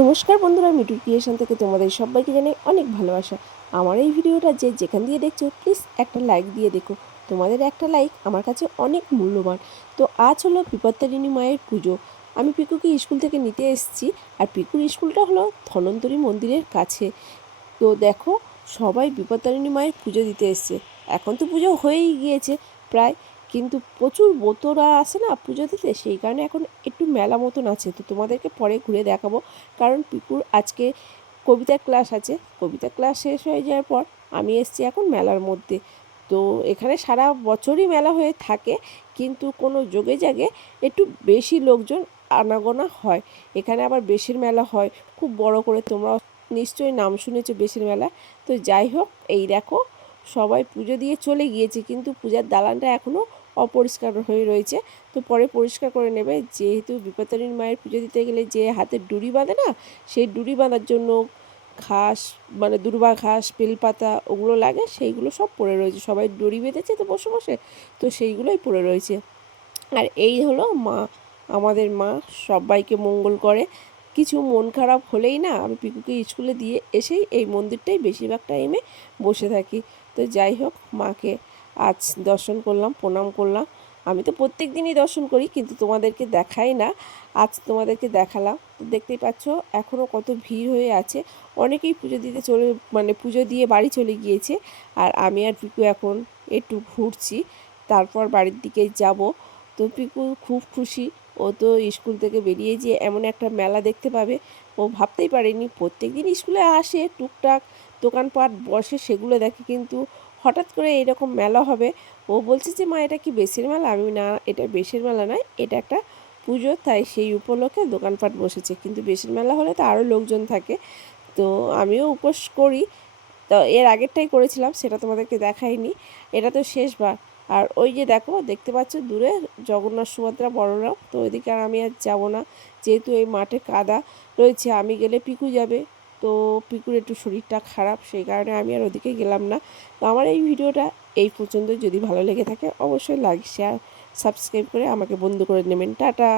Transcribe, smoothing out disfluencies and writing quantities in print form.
নমস্কার বন্ধুরা, মিঠুর ক্রিয়েশন থেকে তোমাদের সবাইকে জানাই অনেক ভালোবাসা। আমার এই ভিডিওটা যে যেখান দিয়ে দেখছো প্লিজ একটা লাইক দিয়ে দেখো। তোমাদের একটা লাইক আমার কাছে অনেক মূল্যবান। তো আজ হলো বিপত্তারিণী মায়ের পুজো। আমি পিকুকে স্কুল থেকে নিতে এসেছি, আর পিকুর স্কুলটা হলো ধন্বন্তরী মন্দিরের কাছে। তো দেখো, সবাই বিপত্তারিণী মায়ের পুজো দিতে এসছে। এখন তো পুজো হয়েই গিয়েছে প্রায়, কিন্তু প্রচুর বোতরা আসে না পুজো দিতে, সেই কারণে এখন একটু মেলা মতন আছে। তো তোমাদেরকে পরে ঘুরে দেখাবো, কারণ পিকুর আজকে কবিতার ক্লাস আছে। কবিতা ক্লাস শেষ হয়ে যাওয়ার পর আমি এসেছি এখন মেলার মধ্যে। তো এখানে সারা বছরই মেলা হয়ে থাকে, কিন্তু কোনো যোগে জাগে একটু বেশি লোকজন আনাগোনা হয়। এখানে আবার বেশির মেলা হয় খুব বড় করে, তোমরা নিশ্চয়ই নাম শুনেছো বেশির মেলা। তো যাই হোক, এই দেখো সবাই পুজো দিয়ে চলে গিয়েছে, কিন্তু পূজার দালানটা এখনও অপরিষ্কার হয়ে রয়েছে। তো পরে পরিষ্কার করে নেবে, যেহেতু বিপত্তারিণী মায়ের পুজো দিতে গেলে যে হাতের ডুরি বাঁধে না, সেই ডুরি বাঁধার জন্য ঘাস, মানে দুর্বা ঘাস, বেলপাতা ওগুলো লাগে, সেইগুলো সব পড়ে রয়েছে। সবাই দড়ি বেঁধেছে তো বসে বসে, তো সেইগুলোই পড়ে রয়েছে। আর এই হলো মা, আমাদের মা সবাইকে মঙ্গল করে। কিছু মন খারাপ হলেই না, আমি পিকুকে স্কুলে দিয়ে এসেই এই মন্দিরটাই বেশিরভাগ টাইমে বসে থাকি। তো যাই হোক, মাকে আজ দর্শন করলাম, প্রণাম করলাম। আমি তো প্রত্যেক দিনই দর্শন করি, কিন্তু তোমাদেরকে দেখাই না, আজ তোমাদেরকে দেখালাম। তো দেখতেই পাচ্ছ এখনও কত ভিড় হয়ে আছে। অনেকেই পুজো দিতে চলে, মানে পুজো দিয়ে বাড়ি চলে গিয়েছে। আর আমি আর পিকু এখন একটু ঘুরছি, তারপর বাড়ির দিকে যাব। তো পিকু খুব খুশি। ও তো স্কুল থেকে বেরিয়ে যে এমন একটা মেলা দেখতে পাবে ও ভাবতেই পারেনি। প্রত্যেক দিন স্কুলে আসে, টুকটাক দোকানপাট বসে, সেগুলো দেখে, কিন্তু হঠাৎ করে এরকম মেলা হবে। ও বলছে যে মা, এটা কি বেশের মেলা? আমি না, এটা বেশের মেলা নয়, এটা একটা পুজো, তাই সেই উপলক্ষে দোকানপাট বসেছে। কিন্তু বেশের মেলা হলে তো আরও লোকজন থাকে। তো আমিও উপোস করি, তো এর আগেরটাই করেছিলাম, সেটা তোমাদেরকে দেখাইনি। এটা তো শেষবার। আর ওই যে দেখো, দেখতে পাচ্ছ দূরে জগন্নাথ সুভদ্রা বড়রাও। তো ওইদিকে আর আমি আর যাবো না, যেহেতু এই মাঠে কাদা রয়েছে। আমি গেলে পিকু যাবে, তো পিকুর একটু শরীরটা খারাপ, সেই কারণে আমি আর ওদিকে গেলাম না। তো আমার এই ভিডিওটা এই পর্যন্ত। যদি ভালো লেগে থাকে অবশ্যই লাইক, শেয়ার, সাবস্ক্রাইব করে আমাকে বন্ধু করে নেবেন। টাটা।